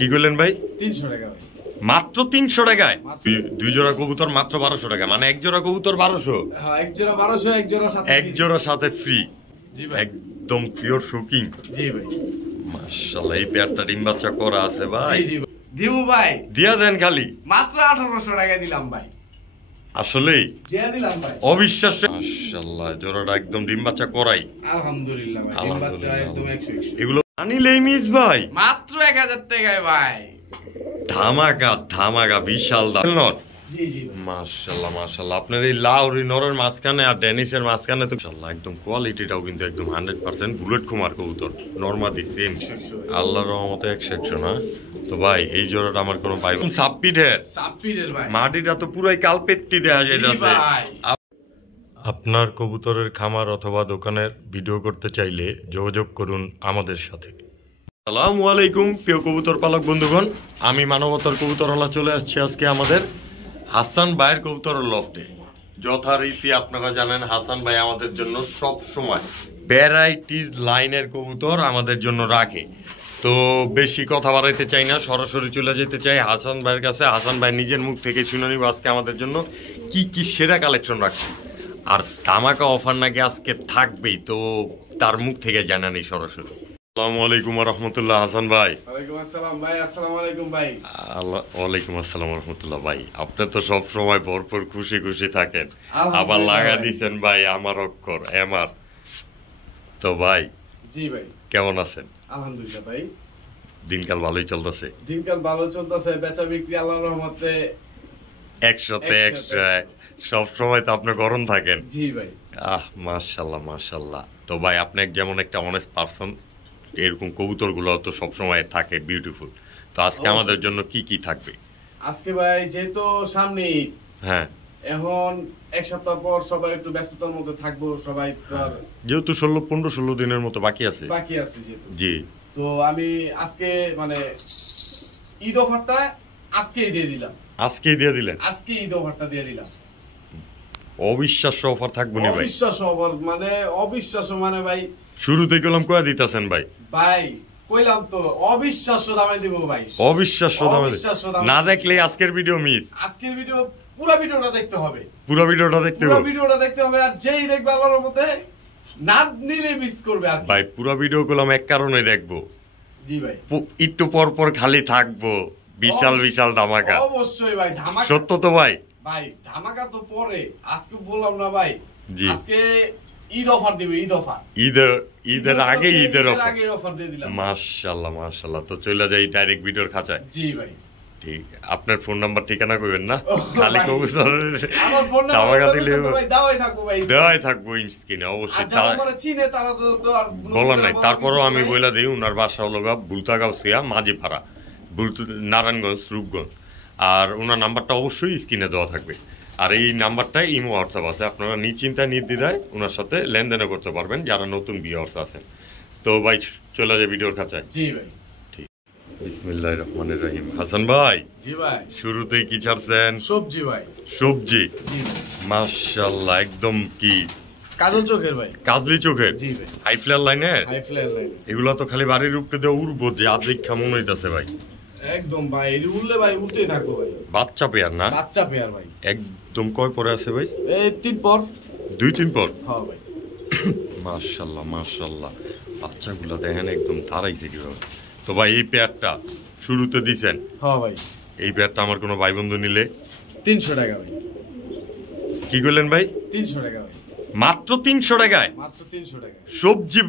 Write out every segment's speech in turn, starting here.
কি করলেন ভাই? 300 টাকা ভাই। মাত্র 300 টাকায় দুই জোড়া কবুতর মাত্র 1200 টাকা, মানে এক জোড়া কবুতর 1200। হ্যাঁ, এক জোড়া 1200, এক জোড়া সাথে ফ্রি। জি ভাই, একদম পিওর শুকিং। জি ভাই, মাশাআল্লাহ। এই পেয়ারটা ডিম বাচ্চা করা আছে ভাই। জি জি দিমু ভাই, দিয়া দেন খালি। মাত্র 1800 টাকা দিলাম ভাই, আসলেই দিয়া দিলাম ভাই, অবিশ্বাস্য। মাশাআল্লাহ, জোড়াটা একদম ডিম বাচ্চা করাই। আলহামদুলিল্লাহ ভাই, ডিম বাচ্চা একদম 100। এগুলো আনিলেই মিস ভাই, মাত্র 1000 টাকায় ভাই। ধামাকা ধামাকা, বিশাল দাম। জি জি মাশাআল্লাহ মাশাআল্লাহ। আপনার এই লাউরি নরের মাঝখানে আর ডেনিসের মাঝখানে তো মাশাআল্লাহ একদম কোয়ালিটিটাও কিন্তু একদম 100% বুলেট কুমার কবুতর, নরমাদি সেম, আল্লাহর রহমতে 100 না। তো ভাই এই জোড়াটা আমার কোনো ভাই সাবপিটের ভাই, মাটিটা তো পুরাই কালপেট্টি দেয়া যাইতাছে। আপনার কবুতরের খামার অথবা দোকানের ভিডিও করতে চাইলে যোগাযোগ করুন আমাদের সাথে। আসসালামু আলাইকুম প্রিয় কবুতর পালক বন্ধুগণ, আমি মানবতার কবুতরওয়ালা চলে আসছি আজকে আমাদের হাসান ভাইয়ের কবুতরের লফটে। যথারীতি আপনারা জানেন হাসান ভাই আমাদের জন্য সব সময় ভ্যারাইটিস লাইনের কবুতর আমাদের জন্য রাখে। তো বেশি কথা বাড়াইতে চাই না, সরাসরি চলে যেতে চাই হাসান ভাইয়ের কাছে। হাসান ভাই নিজের মুখ থেকে শুনে নিব আজকে আমাদের জন্য কি কি সেরা কালেকশন রাখছে, আর ধামাকা অফার নাকি আজকে থাকবেই, তো তার মুখ থেকে জানা নেই সরাসরি। আসসালামু আলাইকুম ওয়া রাহমাতুল্লাহ। হাসান ভাই। ওয়ালাইকুম আসসালাম ভাই। আসসালামু আলাইকুম ভাই। ওয়ালাইকুম আসসালাম ওয়া রাহমাতুল্লাহ। ভাই আপনি তো সব সময় ভরপুর খুশি খুশি থাকেন, আবার লাগা দিবেন ভাই আমার অক্ষর এমআর। তো ভাই জি ভাই, কেমন আছেন? আলহামদুলিল্লাহ ভাই, দিনকাল ভালোই চলতেছে? দিনকাল ভালো চলতেছে, বেচা বিক্রি আল্লাহর রহমতে 100তে 100। সব সময় তো আপনি গরম থাকেন। জি ভাই। মাশাআল্লাহ মাশাআল্লাহ। তো ভাই আপনি যেমন একটা অনেস্ট পারসন, এরকম কবুতর গুলো তো সবসময় থাকে বিউটিফুল। তো আজকে আমাদের জন্য কি কি থাকবে? আজকে ভাই যেহেতু সামনে ঈদ, হ্যাঁ এখন এক সপ্তাহ পর সবাই একটু ব্যস্ততার মধ্যে থাকবো, সবাই যেহেতু 15-16 দিনের মতো বাকি আছে যেহেতু। জি। তো আমি আজকে মানে ঈদ অফারটা আজকেই দিয়ে দিলাম। আজকেই দিয়ে দিলেন? আজকে ঈদ অফারটা দিয়ে দিলাম। অবিশ্বাস্য অফার থাকবে না ভাই? অবিশ্বাস্য অফার, মানে অবিশ্বাস্য, মানে ভাই শুরুতেই কলম কয়া দিতেছেন ভাই। ভাই কইলাম তো অবিশ্বাস্য দামে দিব ভাই, অবিশ্বাস্য দামে। না দেখলে আজকের ভিডিও মিস। আজকের ভিডিও পুরো ভিডিওটা দেখতে হবে, পুরো ভিডিওটা দেখতে হবে, পুরো ভিডিওটা দেখতে হবে। আর যেই দেখবে আল্লাহর মতে না নিলে মিস করবে। আর ভাই পুরো ভিডিও কলম এক কারণে দেখবো। জি ভাই, একটু পর পর খালি থাকবো বিশাল বিশাল ধামাকা। অবশ্যই ভাই ধামাকা। সত্য তো ভাই? ভাই ধামাকা তো পরে, আজকে বললাম না ভাই, আজকে ঈদ অফার দিব। ঈদ অফার, ঈদের আগে ঈদের অফার দিয়ে দিলাম। মাশাআল্লাহ মাশাআল্লাহ। তো চলে যাই ডাইরেক্ট ভিডিওর খাঁচায়। জি ভাই। ঠিক, আপনার ফোন নাম্বার ঠিকানা কইবেন না, খালি কবুতরের আমার ফোন ধামাকা দিলে ভাই দেওয়াই থাকবো ভাই, দেওয়াই থাকবো স্ক্রিনে অবশ্যই। যারা চিনে তারা তো আর বলার নাই, তারপরও আমি বইলা দিই উনার বাসা হলো বুলতাগাউসিয়া মাঝিপাড়া, নারায়ণগঞ্জ রূপগঞ্জ। আর ওনার নাম্বারটা অবশ্যই স্ক্রিনে দেওয়া থাকবে। আর এই নাম্বারটাই ইমো হোয়াটসঅ্যাপ আছে, আপনারা নিশ্চিন্তায় নির্দ্বিধায় ওনার সাথে লেনদেনও করতে পারবেন যারা নতুন ভিউয়ার্স আছেন। তো ভাই চলে যায় ভিডিওর খাঁচায়। জি ভাই। ঠিক, বিসমিল্লাহির রহমানির রহিম। হাসান ভাই। জি ভাই। শুরুতেই কি ছাড়ছেন? সবজি ভাই। সবজি? জি মাশাআল্লাহ, একদম কি কাজল চোখের ভাই, কাজলি চোখের। জি ভাই। হাই ফ্লেয়ার লাইনের? High flare line. এগুলো তো খালি বাড়ির উপরে দিয়ে উড়বো, যে আদিক্ষা মনে হইতাছে ভাই। একদম ভাই, এটি উড়লে ভাই উড়তেই থাকবো ভাই। বাচ্চা পেয়ার না? বাচ্চা পেয়ার ভাই। একদম কয় পরে আছে ভাই? এই 3 পর। 2-3 পর? হ্যাঁ ভাই। মাশাআল্লাহ মাশাআল্লাহ, বাচ্চাগুলো দেখেন একদম তারাইছে কিভাবে। তো ভাই এই পেয়ারটা শুরুতে দিছেন? হ্যাঁ ভাই। এই পেয়ারটা আমার কোনো ভাই বন্ধু নিলে 300 টাকা ভাই। কি করলেন ভাই? 300 টাকা ভাই। মাত্র 300 টাকায়? মাত্র 300 টাকা। সবজি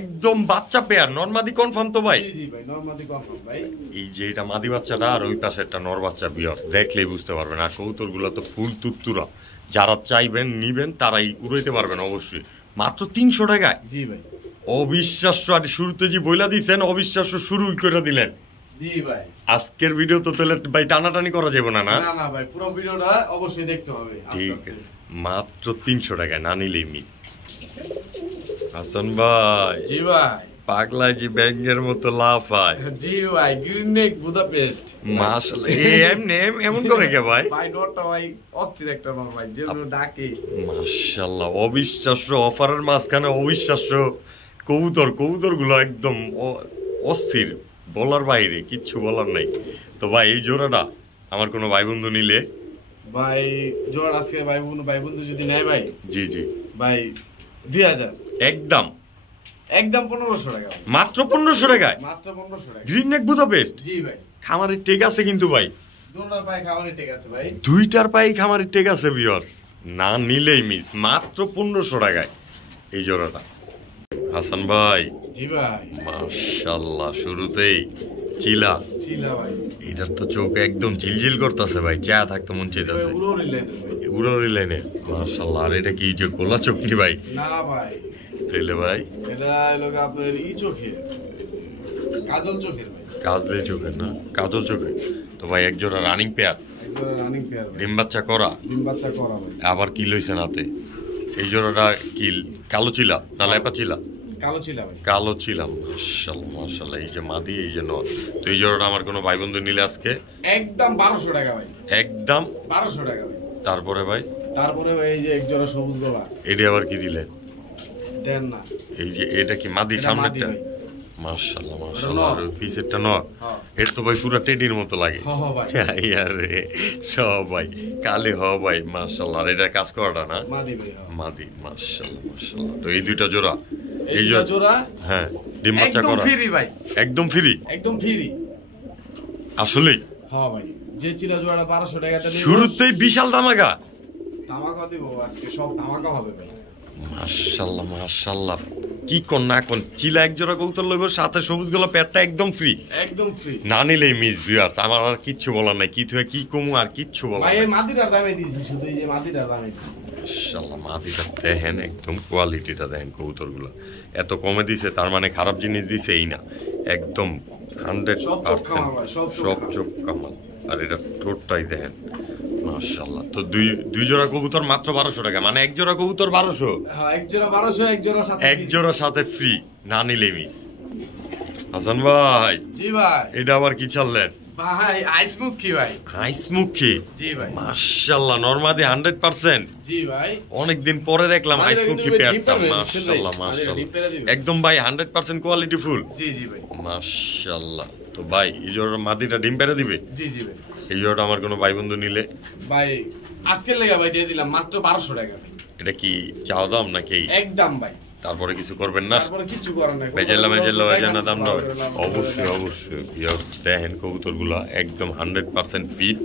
একদম বাচ্চা পেয়ার, নরমাদি কনফার্ম তো ভাই? জি জি ভাই, নরমাদি কনফার্ম ভাই। এই যে এটা মাদি বাচ্চাটা আর ওই পাশে একটা নর বাচ্চা, বিয়ার্স দেখলেই বুঝতে পারবেন। আর কবুতরগুলো তো ফুল তুরতুরা, যারা চাইবেন নিবেন তারাই উড়াইতে পারবেন অবশ্যই। মাত্র 300 টাকায়? জি ভাই। অবিশ্বাস্য। আর শুরুতে যে বইলা দিছেন অবিশ্বাস্য শুরু করে দিলেন। জি ভাই। আজকের ভিডিও তো তাহলে ভাই টানাটানি করা যাবে না? না না ভাই, পুরো ভিডিওটা অবশ্যই দেখতে হবে। ঠিক আছে, মাত্র 300 টাকায়, না নিলেই মিস। হাসান ভাই। জি ভাই। পাগলায় যে ব্যাঙের মতো লাফায়। জি ভাই, গ্রিন নেক বুদাপেস্ট। মাশাআল্লাহ, এমন করে কে ভাই? ভাই নটটা ভাই অস্থির একটা নর ভাই, যেন ডাকে। মাশাআল্লাহ, অবিশ্বাস্য অফারের মাঝখানে অবিশ্বাস্য কবুতরগুলো একদম অস্থির বলার বাইরে, কিচ্ছু বলার নাই। তো ভাই এই জোড়াটা আমার কোনো ভাই বন্ধু নিলে, ভাই জোড়া আজকে ভাই বন্ধু যদি নেয় ভাই, জি জি ভাই 2000 একদম 1500 টাকা, মাত্র 1500 টাকায়, মাত্র 1500 টাকা। গ্রিন নেক বুদাপেস্ট। জি ভাই, খামারের টেক আছে কিন্তু ভাই, দুটার পায়ে খাওয়ানি ঠিক আছে ভাই, দুইটার পায়ে খামারের টেক আছে ভিউয়ার্স, না নিলেই মিস। মাত্র 1500 টাকায় এই জোড়াটা। হাসান ভাই, জি ভাই, মাশাআল্লাহ, শুরুতেই চিলা ভাই, এটার তো চোখ একদম ঝিলঝিল করতেছে ভাই, চা থাকতে মন চাইতেছে। উড়োরি লাইনে, মাশাআল্লাহ। আর এটা কি যে গোলা চোখ নি ভাই? না ভাই, তাইলে ভাই এটা হলো আপনার চোখের, কাজল চোখের ভাই, কাজলে চোখের না, কাজল চোখের। তো ভাই এক জোড়া রানিং পেয়ার, রানিং পেয়ার, ডিম বাচ্চা করা ভাই। আবার কি লইছেন হাতে? এই জোড়াটা কি কালো চিলা না লেপা চিলা? কালো চিলা ভাই, কালো ছিলাম। মাশাআল্লাহ মাশাআল্লাহ, এই যে মাদি, এই যে নর। তো এই জোড়াটা আমার কোনো ভাই বন্ধু নিলে আজকে একদম 1200 টাকা ভাই, একদম 1200 টাকা ভাই। তারপরে ভাই ভাই এই যে এক জোড়া সবুজ গোলা, এটা আবার কি দিলে? দেন না, এই যে এটা কি মাদি সামনেরটা? মাশাআল্লাহ মাশাআল্লাহ, আর পিছেরটা নর। এর তো ভাই পুরো টেডির মতো লাগে। আরে সব ভাই কালে হ ভাই, মাশাআল্লাহ। আর এটা কাজ করাটা না মাদি, মাশাআল্লাহ মাশাআল্লাহ। তো এই দুইটা জোড়া, এই জোড়া হ্যাঁ ডিম বাচ্চা করা ফ্রি ভাই, একদম ফ্রি আসলেই। হ্যাঁ ভাই, যে চিলা জোড়াটা 1200 টাকাতে দেব, শুরুতেই বিশাল ধামাকা দেব আজকে, সব ধামাকা হবে ভাই। মাশাআল্লাহ মাশাআল্লাহ, কি কোন না কোন চিলা এক জোড়া কবুতর লইব, সাথে সবুজ গোলা পেয়ারটা একদম ফ্রি, না নিলেই মিস ভিউয়ার্স। আমার আর কিচ্ছু বলার নাই, কি তুই কি কমু আর কিচ্ছু বলার নাই। ভাই মাদিটার দামে দিয়েছি, শুধু এই যে মাদিটার দামে দিয়েছি। মাশাআল্লাহ, মাদিটা দেখেন, একদম কোয়ালিটিটা দেখেন কবুতরগুলো। এত কমে দিছে তার মানে খারাপ জিনিস দিছে এই না, একদম 100% সব চোখ কামাল। আর এটা ঠোঁটটাই দেখেন, মাশাআল্লাহ। তো দুই জোড়া কবুতর মাত্র 1200 টাকা, মানে এক জোড়া কবুতর 1200। হ্যাঁ, এক জোড়া 1200, এক জোড়া সাথে ফ্রি, না নিলে মিস। হাসান ভাই, জি ভাই, এটা আবার কি চাললেন ভাই? আইসমুখী ভাই, আইসমুখী। জি ভাই, মাশাআল্লাহ, নরমাদি 100%। জি ভাই, অনেকদিন পরে দেখলাম আইসমুখী পেয়ারটা, মাশাআল্লাহ মাশাআল্লাহ, একদম ভাই 100% কোয়ালিটি ফুল। জি জি ভাই, মাশাআল্লাহ। তো ভাই এই জোড়ার মাদিটা ডিম পেড়ে দিবে? জি জি ভাই। এই জোড়াটা আমার কোনো ভাই বন্ধু নিলে ভাই আজকের লেগা ভাই দিয়ে দিলাম মাত্র 1200 টাকা ভাই। এটা কি চাও দাম নাকি একদম ভাই? তারপরে কিছু করবেন না? তারপরে কিছু করার নাই, মেজেল্লা জানা দাম নয়। অবশ্যই অবশ্যই দেখেন কবুতরগুলা একদম 100% ফিট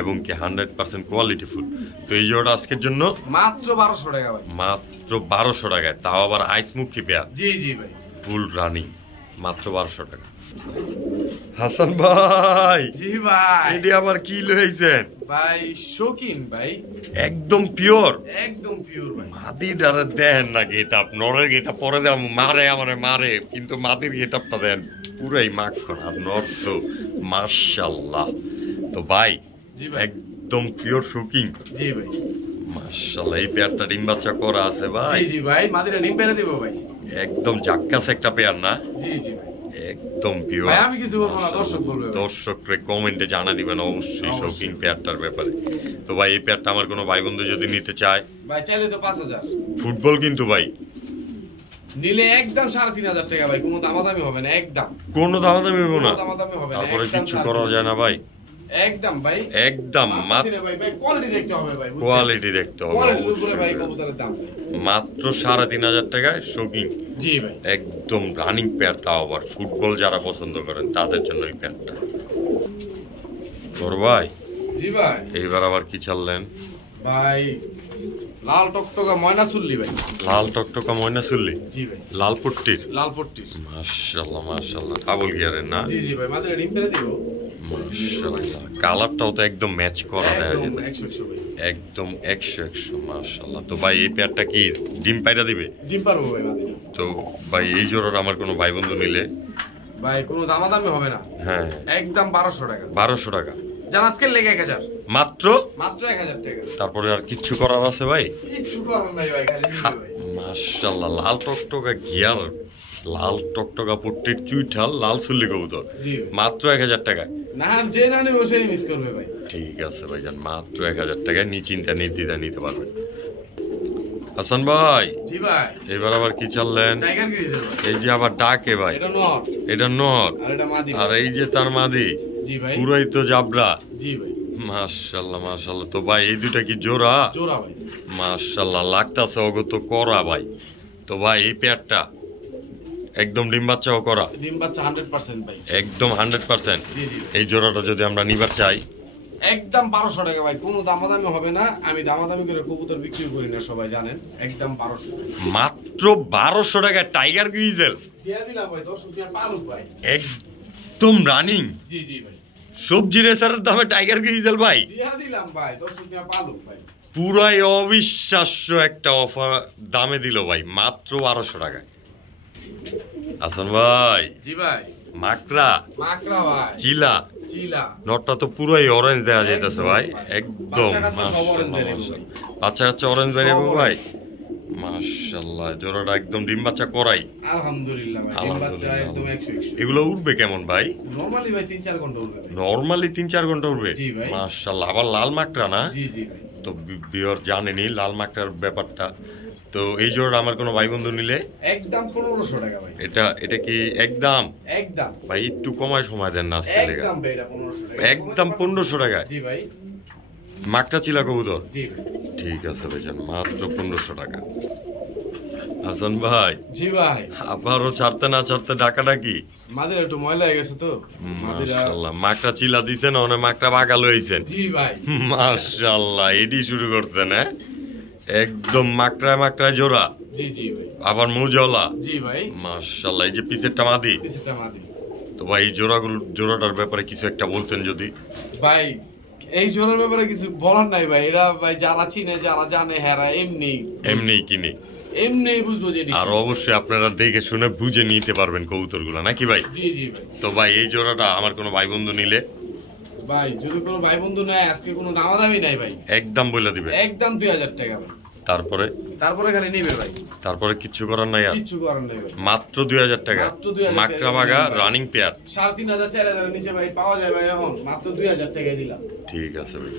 এবং কি 100% কোয়ালিটি ফুল। তো এই জোড়াটা আজকের জন্য মাত্র 1200 টাকা ভাই, মাত্র 1200 টাকায়, তাও আবার আইসমুখী পেয়ার। জি জি ভাই, ফুল রানিং, মাত্র 1200 টাকা। হাসান ভাই, জি ভাই, এটি আবার কি লইছেন ভাই? শৌখিন ভাই, একদম পিওর ভাই। মাদিটারে দেন না গেটআপ, নরের গেটআপ পরে দেন, মারে আমারে মারে, কিন্তু মাদির গেটআপটা দেন পুরাই মাখন। আর নর তো মাশাআল্লাহ। তো ভাই একদম পিওর শৌখিন, জি ভাই, মাশাআল্লাহ। এই পেয়ারটা ডিম বাচ্চা করা আছে ভাই? জি জি ভাই, মাদিরা ডিম পেড়ে দিব ভাই, একদম জাক্কাস একটা পেয়ার না? জি জি ভাই, একদম পিওর। ভাই আমি কিছু বলবো না, দর্শক বলবে, দর্শকরে কমেন্টে জানা দিবেন অবশ্যই শৌখিন পেয়ারটার ব্যাপারে। তো ভাই এই পেয়ারটা আমার কোনো ভাই বন্ধু যদি নিতে চায়, ভাই চাইলে তো 5000 ফুটবল কিন্তু ভাই নিলে একদম 3500 টাকা ভাই, কোনো দামাদামি হবে না, একদম কোনো দামাদামি হবে না, হবে না, তারপরে কিছু করা যায় না ভাই, একদম ভাই, একদম ভাই কোয়ালিটি দেখতে হবে ভাই, কোয়ালিটি দেখতে হবে ভাই, কবুতরের দাম মাত্র 3500 টাকায় শৌখিন, জি ভাই, একদম রানিং পেয়ার, তাও আবার ফুটবল যারা পছন্দ করেন তাদের জন্য এই পেয়ারটা। তোর ভাই, জি ভাই, এইবার আবার কি চাললেন ভাই? লাল টকটকা ময়না চুল্লি ভাই, লাল টকটকা ময়না চুল্লি, জি ভাই, লাল পট্টির, মাশাআল্লাহ মাশাআল্লাহ, ডাবল গিয়ারের না? জি জি ভাই, মাদিরা ডিম পেড়ে দিব, মাশাআল্লাহ। কালারটাও তো একদম ম্যাচ করা দেয়, একদম 100 মাশাআল্লাহ। তো ভাই এই পেয়ারটা কি ডিম পাইরা দিবে? ডিম পারবো ভাই মাদিরা। তো ভাই এই জোড়ার আমার কোনো ভাই বন্ধু নিলে, ভাই কোনো দামাদামি হবে না, হ্যাঁ একদম 1200 টাকা, 1200 টাকা, জান আজকের লেগে 1000, মাত্র 1000 টাকা। তারপরে আর কিচ্ছু করার আছে ভাই? কিচ্ছু করার নাই ভাই, খালি মাশাআল্লাহ, লাল টকটকা গিয়ার, লাল টকটকা পট্টির চুইঠাল, লাল চুল্লি কবুতর, মাত্র 1000 টাকায়। না যে না নেবে সেই মিস করবে ভাই। ঠিক আছে ভাইজান, মাত্র 1000 টাকায় নিশ্চিন্তা নির্দ্বিধা নিতে পারবেন। হাসান ভাই, জি ভাই, এবার আবার কি চাললেন? টাইগার গ্রিজেল ভাই। এই যে আবার ডাকে ভাই, এটা নর, এটা নর, আর এটা মাদি। আর এই যে তার মাদি। জি ভাই, পুরাই তো জাবরা। জি ভাই, মাশাআল্লাহ মাশাআল্লাহ। তো ভাই এই দুইটা কি জোড়া? জোড়া ভাই। মাশাআল্লাহ, লাগতাছে অগত করা ভাই। তো ভাই এই পেয়ারটা একদম ডিম বাচ্চাও করা? ডিম বাচ্চা 100% ভাই, একদম 100%। জি জি। এই জোড়াটা যদি আমরা নিবার চাই একদম 1200 টাকা ভাই, কোনো দামাদামি হবে না। আমি দামাদামি করে কবুতর বিক্রি করি না, সবাই জানেন। একদম 1200, মাত্র 1200 টাকা টাইগার গ্রিজেল দিয়া দিলাম ভাই। 10 টাকা পালুক ভাই, একদম রানিং। জি জি ভাই, সবজি রেসারের দামে টাইগার গ্রিজেল ভাই দিয়া দিলাম ভাই। 10 টাকা পালুক ভাই, পুরাই অবিশ্বাস্য একটা অফার দামে দিল ভাই, মাত্র 1200 টাকায়। হাসান ভাই, জি ভাই, মাকড়া মাকড়া ভাই, চিলা চিলা নটটা তো পুরাই অরেঞ্জ দেখা যাইতেছে ভাই, একদম বাচ্চা কাচ্চা সব orange বেরিয়ে বাচ্চা কাচ্চা অরেঞ্জ বেরিয়ে ভাই। মাশাআল্লাহ, জোড়াটা একদম ডিম বাচ্চা করাই। আলহামদুলিল্লাহ ভাই, ডিম বাচ্চা একদম 100। এগুলো উঠবে কেমন ভাই? নরমালি ভাই 3-4 ঘন্টা উঠবে। নরমালি 3-4 ঘন্টা উঠবে? জি ভাই। মাশাআল্লাহ, আবার লাল মাকড়া না? জি জি ভাই। তো বিয়র জানেনি লাল মাকড়ার ব্যাপারটা। তো এই জোড়া আমার কোনো ভাই বন্ধু নিলে একদম 1500 টাকা ভাই। এটা কি একদম? একদম ভাই একটু কমায় সময় দেন না আজকে লেগা। একদম ভাই, এটা 1500 টাকা। একদম 1500 টাকায়? জি ভাই, মাকড়া চিলা কবুতর? জি ভাই। ঠিক আছে ভাইজান, মাত্র 1500 টাকা। হাসান ভাই, জি ভাই, আবারও ছাড়তে না ছাড়তে ডাকাডাকি। মাদের একটু ময়লা হয়ে গেছে তো। মাশাআল্লাহ, মাকড়া চিলা দিছেন, ওনে মাকড়া বাগাল হইছেন। জি ভাই, মাশাআল্লাহ, এডি শুরু করছেন হ্যাঁ? একদম মাকড়া জোড়া, জি জি ভাই, আবার মুজলা। জি ভাই, মাশাআল্লাহ, এই যে পিছেরটা মাদি। পিছেরটা মাদি। তো ভাই এই জোড়াটার ব্যাপারে কিছু একটা বলতেন যদি। ভাই এই জোড়ার ব্যাপারে কিছু বলার নাই ভাই। এরা ভাই যারা চিনে, যারা জানে, হেরা এমনি কিনে এমনি বুঝবো যে। আর অবশ্যই আপনারা দেখে শুনে বুঝে নিতে পারবেন কবুতরগুলো, নাকি ভাই? জি জি ভাই। তো ভাই এই জোড়াটা আমার কোনো ভাই বন্ধু নিলে ভাই, যদি কোনো ভাই বন্ধু নেয়, আজকে কোনো দামাদামি নাই ভাই, একদম বলে দিবে। একদম 2000 টাকা ভাই। তারপরে খালি নিবে ভাই, তারপরে কিচ্ছু করার নাই আর? কিচ্ছু করার নাই ভাই। মাত্র 2000 টাকা মাত্র 2000 মাকড়া বাগা রানিং পেয়ার। 3500-4000 নিচে ভাই পাওয়া যায় ভাই এখন। মাত্র 2000 টাকা দিলাম। ঠিক আছে ভাই।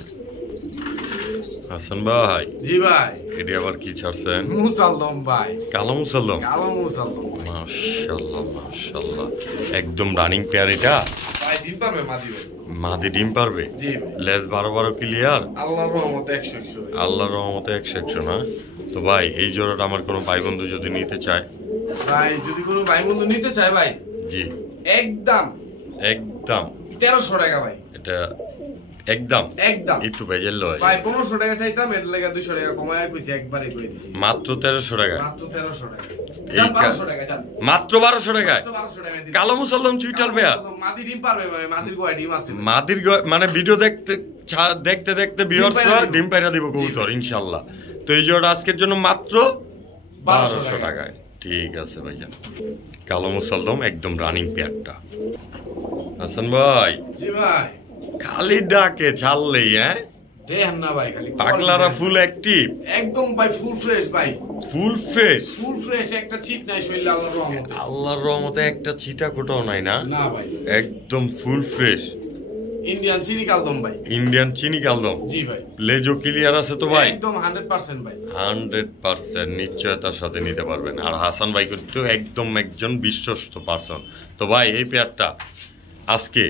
হাসান ভাই, জি ভাই, এটি আবার কি ছাড়ছেন? মুসালদম ভাই, কালো মুসাল্লাম। কালো মুসালদম। মাশাআল্লাহ মাশাআল্লাহ, একদম রানিং পেয়ার। এটা ভাই ডিম পারবে মাদি ভাই? মাদি ডিম পারবে? জি ভাই, লেজ 12 ক্লিয়ার? আল্লাহর রহমতে 100 ভাই। আল্লাহর রহমতে 100 না? তো ভাই এই জোড়াটা আমার কোনো ভাই বন্ধু যদি নিতে চায়? ভাই যদি কোনো ভাই বন্ধু নিতে চায় ভাই, জি একদম 1300 টাকা ভাই। এটা একদম একটু ভেজাল হয় ভাই। 1500 টাকা চাইতাম, এর লাগা 200 টাকা কমায় কইছি, একবারে কই দিছি। মাত্র 1300 টাকা? মাত্র 1300 টাকা। জান 1200 টাকা জান। মাত্র 1200 টাকায়? 1200 টাকা দিছি। কালো মুসাল্লাম চুইটাল পেয়ার? মাদি ডিম পারবে ভাই, মাদির গোয়া ডিম আছে। মাদির মানে ভিডিও দেখতে দেখতে ভিউয়ার্সরা ডিম পাইরা দিব কবুতর ইনশাআল্লাহ। তো এই জোড়া আজকের জন্য মাত্র 1200 টাকায়। ঠিক আছে ভাইজান, কালো মুসাল্লাম একদম রানিং পেয়ারটা। হাসান ভাই, জি ভাই, খালি ডাকে ছাড়লেই হ্যাঁ? দেখেন না ভাই, খালি পাগলারা ফুল অ্যাক্টিভ একদম ভাই, ফুল ফ্রেশ ভাই, ফুল ফ্রেশ। একটা ছিট নাই শরীরে আল্লাহর রহমতে। আল্লাহর রহমতে একটা ছিটা কোটাও নাই না? না ভাই, একদম ফুল ফ্রেশ ইন্ডিয়ান চিনি কালদম ভাই। ইন্ডিয়ান চিনি কালদম? জি ভাই, লেজও ক্লিয়ার আছে তো ভাই? একদম 100% ভাই, 100% নিশ্চয়তার সাথে নিতে পারবেন। আর হাসান ভাই কিন্তু একদম একজন বিশ্বস্ত পারসন। তো ভাই এই পেয়ারটা আজকে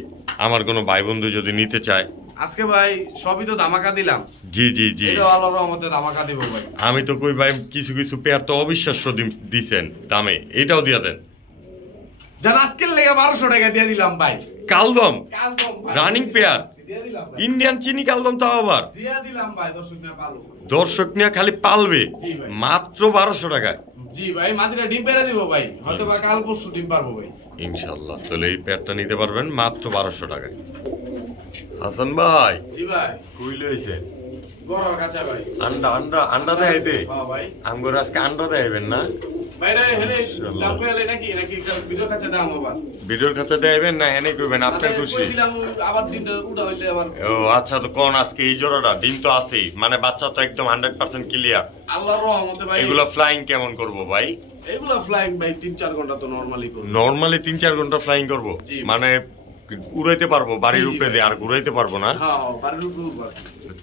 আমার কোনো ভাই বন্ধু যদি নিতে চায়? আজকে ভাই সবই তো ধামাকা দিলাম। জি এটা আল্লাহর রহমতে ধামাকা দিব ভাই। আমি তো কই ভাই, কিছু পেয়ার তো অবিশ্বাস্য দিছেন দামে, এটাও দিয়া দেন। জান আজকের লেগে 1200 টাকা দিয়ে দিলাম ভাই। কালদম ভাই, রানিং পেয়ার, দিয়ে দিলাম ভাই। ইন্ডিয়ান চিনি কালদম, তাও আবার দিয়ে দিলাম ভাই। দর্শক নিয়ে খালি পালবে জি ভাই, মাত্র 1200 টাকায়। জি ভাই, মাদিরা ডিম পেরে দিব ভাই, হয়তো বা কাল পরশু ডিম পারবো ভাই ইনশাআল্লাহ। তাহলে এই পেয়ারটা নিতে পারবেন মাত্র 1200 টাকায়। হাসান ভাই, জি ভাই, কই লইছে? গরর কাছে ভাই। আন্ডা দেখাইতে? হ্যাঁ ভাই, আমগো আজকে আন্ডা দেখাইবেন না? ভাইরা হেনে দাম কইলে নাকি ভিডিও কাছে দাম আবার ভিডিওর কাছে দেখাইবেন না হেনে কইবেন আপনার খুশি? কইছিলাম আবার ডিমটা উড়া হইলে আবার। ও আচ্ছা, তো কোন আজকে এই জোড়াটা ডিম তো আছেই, মানে বাচ্চা তো একদম 100% ক্লিয়ার। আল্লাহর রহমতে ভাই। এগুলো ফ্লাইং কেমন করব ভাই? এগুলো ফ্লাইং ভাই 3-4 ঘন্টা তো নরমালি করব। নরমালি 3-4 ঘন্টা ফ্লাইং করব? মানে উড়াইতে পারবো, বাড়ির উপরে দিয়ে, আর ঘুরাইতে পারবো না।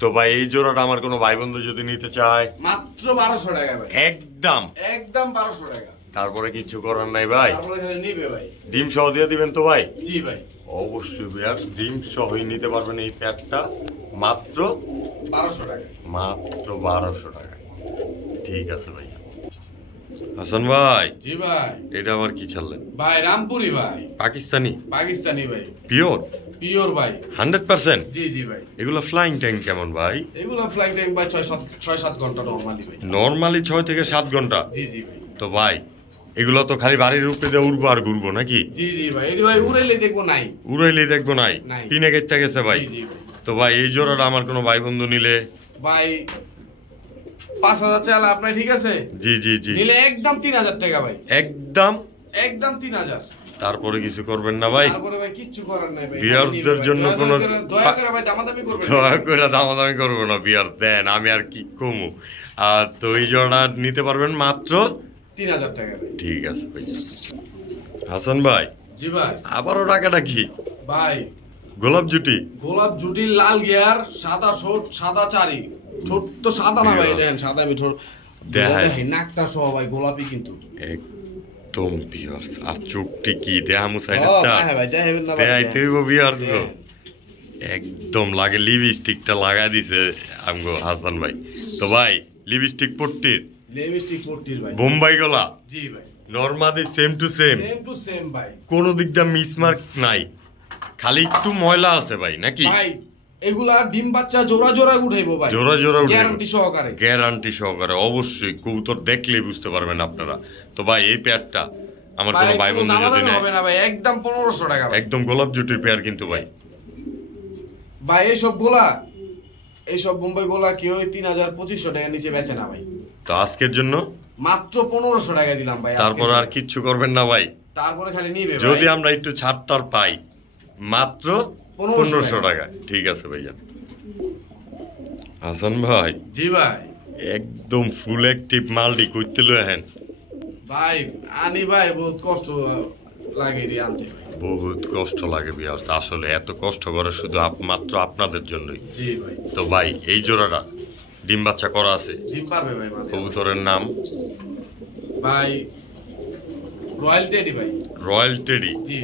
তো ভাই এই জোড়াটা আমার কোনো ভাই বন্ধু যদি নিতে চায় মাত্র 1200 টাকা ভাই, একদম 1200 টাকা। তারপরে কিছু করার নাই ভাই, তারপরে নিবে ভাই। ডিম সহ দিয়ে দিবেন তো ভাই? জি ভাই, অবশ্যই ভিউয়ার্স, ডিম সহই নিতে পারবেন এই প্যাডটা মাত্র 1200 টাকা, মাত্র 1200 টাকা। ঠিক আছে ভাই। হাসান ভাই। জি ভাই। এটা আবার কি ছাড়লেন ভাই? রামপুরি ভাই, পাকিস্তানি ভাই, পিওর ভাই 100%। জি জি ভাই। এগুলো ফ্লাইং টাইম কেমন ভাই? এগুলো ফ্লাইং টাইম ভাই 6-7 ঘন্টা নরমালি ভাই। নরমালি 6 থেকে 7 ঘন্টা। জি জি ভাই। তো ভাই এগুলো তো খালি বাড়ির উপরে দিয়ে উড়বো আর ঘুরবো নাকি? জি জি ভাই। এই ভাই উড়াইলে দেখবো নাই, উড়াইলেই দেখবো নাই, কিনে গেতে গেছে ভাই। জি জি ভাই। তো ভাই এই জোড়াটা আমার কোনো ভাই বন্ধু নিলে ভাই 5000 চাল আপনার, ঠিক আছে? জি জি জি, নিলে একদম 3000 টাকা ভাই, একদম 3000। তারপরে কিছু করবেন না ভাই? তারপরে ভাই কিচ্ছু করার নাই ভাই। বিয়ারদের জন্য কোনো দয়া করে ভাই দামাদামি করবেন না। দয়া করে দামাদামি করবো না বিয়ার, দেন আমি আর কি কমু। আর তো এই জোড়া নিতে পারবেন মাত্র 3000 টাকা ভাই। ঠিক আছে ভাই। হাসান ভাই। জি ভাই। আবারও টাকাটা কি ভাই? গোলাপ জুটি, লাল গিয়ার, সাদা ঠোঁট, সাদা চারি ঠোঁট, তো সাদা না ভাই, দেখেন সাদা আমি ঠোঁট দেখেন, নাকটা সহ ভাই গোলাপি কিন্তু একদম বিয়ার্স। আর চোখটি কি দেহামু সাইডটা ভাই, দেখেন না ভাই, দেখাইতে হইব বিয়ার্স গো। একদম লাগে লিপস্টিকটা লাগাই দিছে আমগো হাসান ভাই। তো ভাই লিপস্টিক পট্টির ভাই, বোম্বাই গলা, জি ভাই, নরমালি সেম টু সেম ভাই, কোনো দিক দিয়ে মিসমার্ক নাই, খালি একটু ময়লা আছে ভাই নাকি? ভাই এগুলা ডিম বাচ্চা জোড়া জোড়া উঠাইবো ভাই, জোড়া জোড়া গ্যারান্টি সহকারে। অবশ্যই কবুতর দেখলেই বুঝতে পারবেন আপনারা। তো ভাই এই পেয়ারটা আমার কোনো ভাই বন্ধু যদি নেয় হবে না ভাই, একদম 1500 টাকা, একদম গোলাপ জুটির পেয়ার কিন্তু ভাই। ভাই এইসব বোম্বাই গোলা কেউ 3000-2500 টাকা নিচে বেচে না ভাই। তো আজকের জন্য মাত্র 1500 টাকা দিলাম ভাই। তারপর আর কিচ্ছু করবেন না ভাই? তারপরে খালি নিবে যদি আমরা একটু ছাড়টার পাই, মাত্র 1500 টাকা। ঠিক আছে ভাইয়া। হাসান ভাই। জি ভাই। একদম ফুল অ্যাক্টিভ মালডি কইতে লই আহেন ভাই। আনি ভাই বহুত কষ্ট লাগে রে আনতে, বহুত কষ্ট লাগে বিয়ার্স, আসলে এত কষ্ট করে শুধু মাত্র আপনাদের জন্যই। জি ভাই। তো ভাই এই জোড়াটা ডিম বাচ্চা করা আছে? ডিম পারবে ভাই। কবুতরের নাম ভাই রয়্যাল টেডি ভাই। রয়্যাল টেডি, জি